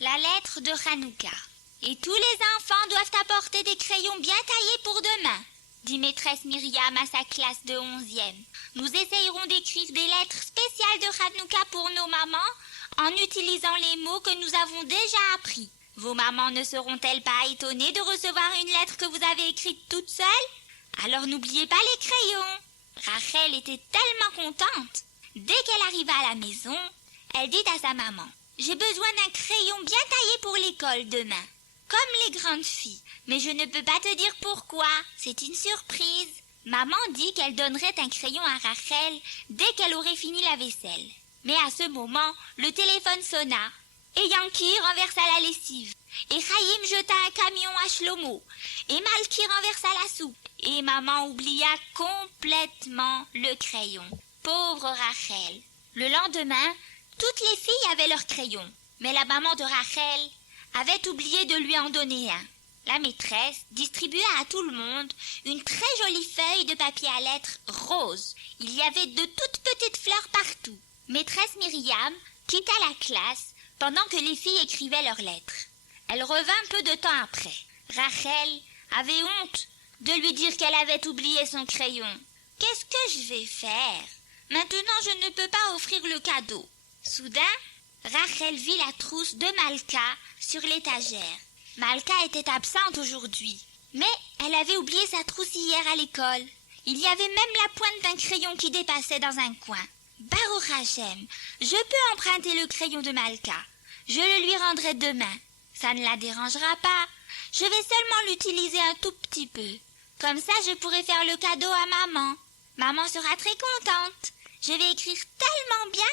La lettre de Hanouka. Et tous les enfants doivent apporter des crayons bien taillés pour demain, dit maîtresse Myriam à sa classe de 11e. Nous essayerons d'écrire des lettres spéciales de Hanouka pour nos mamans en utilisant les mots que nous avons déjà appris. Vos mamans ne seront-elles pas étonnées de recevoir une lettre que vous avez écrite toute seule? Alors n'oubliez pas les crayons. Rachel était tellement contente. Dès qu'elle arriva à la maison, elle dit à sa maman: j'ai besoin d'un crayon bien taillé pour l'école demain, comme les grandes filles. Mais je ne peux pas te dire pourquoi, c'est une surprise. Maman dit qu'elle donnerait un crayon à Rachel dès qu'elle aurait fini la vaisselle. Mais à ce moment, le téléphone sonna, et Yankee renversa la lessive, et Chaim jeta un camion à Shlomo, et Malki renversa la soupe, et maman oublia complètement le crayon. Pauvre Rachel. Le lendemain, toutes les filles avaient leur crayon, mais la maman de Rachel avait oublié de lui en donner un. La maîtresse distribua à tout le monde une très jolie feuille de papier à lettres rose. Il y avait de toutes petites fleurs partout. Maîtresse Myriam quitta la classe pendant que les filles écrivaient leurs lettres. Elle revint peu de temps après. Rachel avait honte de lui dire qu'elle avait oublié son crayon. « Qu'est-ce que je vais faire? Maintenant, je ne peux pas offrir le cadeau. » Soudain, Rachel vit la trousse de Malka sur l'étagère. Malka était absente aujourd'hui, mais elle avait oublié sa trousse hier à l'école. Il y avait même la pointe d'un crayon qui dépassait dans un coin. Baruch Hashem, je peux emprunter le crayon de Malka. Je le lui rendrai demain. Ça ne la dérangera pas. Je vais seulement l'utiliser un tout petit peu. Comme ça, je pourrai faire le cadeau à maman. Maman sera très contente. Je vais écrire tellement bien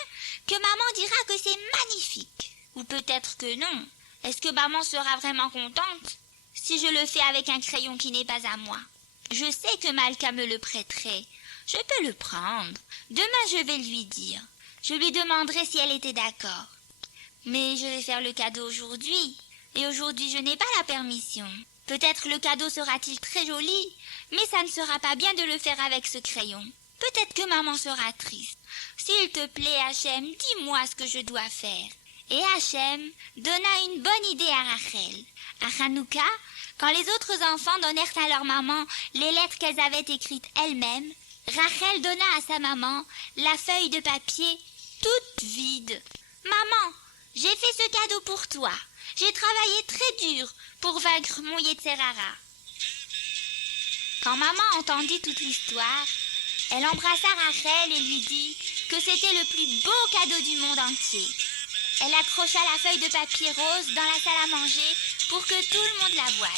que maman dira que c'est magnifique. Ou peut-être que non. Est-ce que maman sera vraiment contente si je le fais avec un crayon qui n'est pas à moi? Je sais que Malka me le prêterait. Je peux le prendre. Demain, je vais lui dire. Je lui demanderai si elle était d'accord. Mais je vais faire le cadeau aujourd'hui. Et aujourd'hui, je n'ai pas la permission. Peut-être le cadeau sera-t-il très joli, mais ça ne sera pas bien de le faire avec ce crayon. Peut-être que maman sera triste. S'il te plaît, Hachem, dis-moi ce que je dois faire. Et Hachem donna une bonne idée à Rachel. À Hanouka, quand les autres enfants donnèrent à leur maman les lettres qu'elles avaient écrites elles-mêmes, Rachel donna à sa maman la feuille de papier toute vide. « Maman, j'ai fait ce cadeau pour toi. J'ai travaillé très dur pour vaincre mon Yetzer Hara. » Quand maman entendit toute l'histoire, elle embrassa Rachel et lui dit que c'était le plus beau cadeau du monde entier. Elle accrocha la feuille de papier rose dans la salle à manger pour que tout le monde la voie.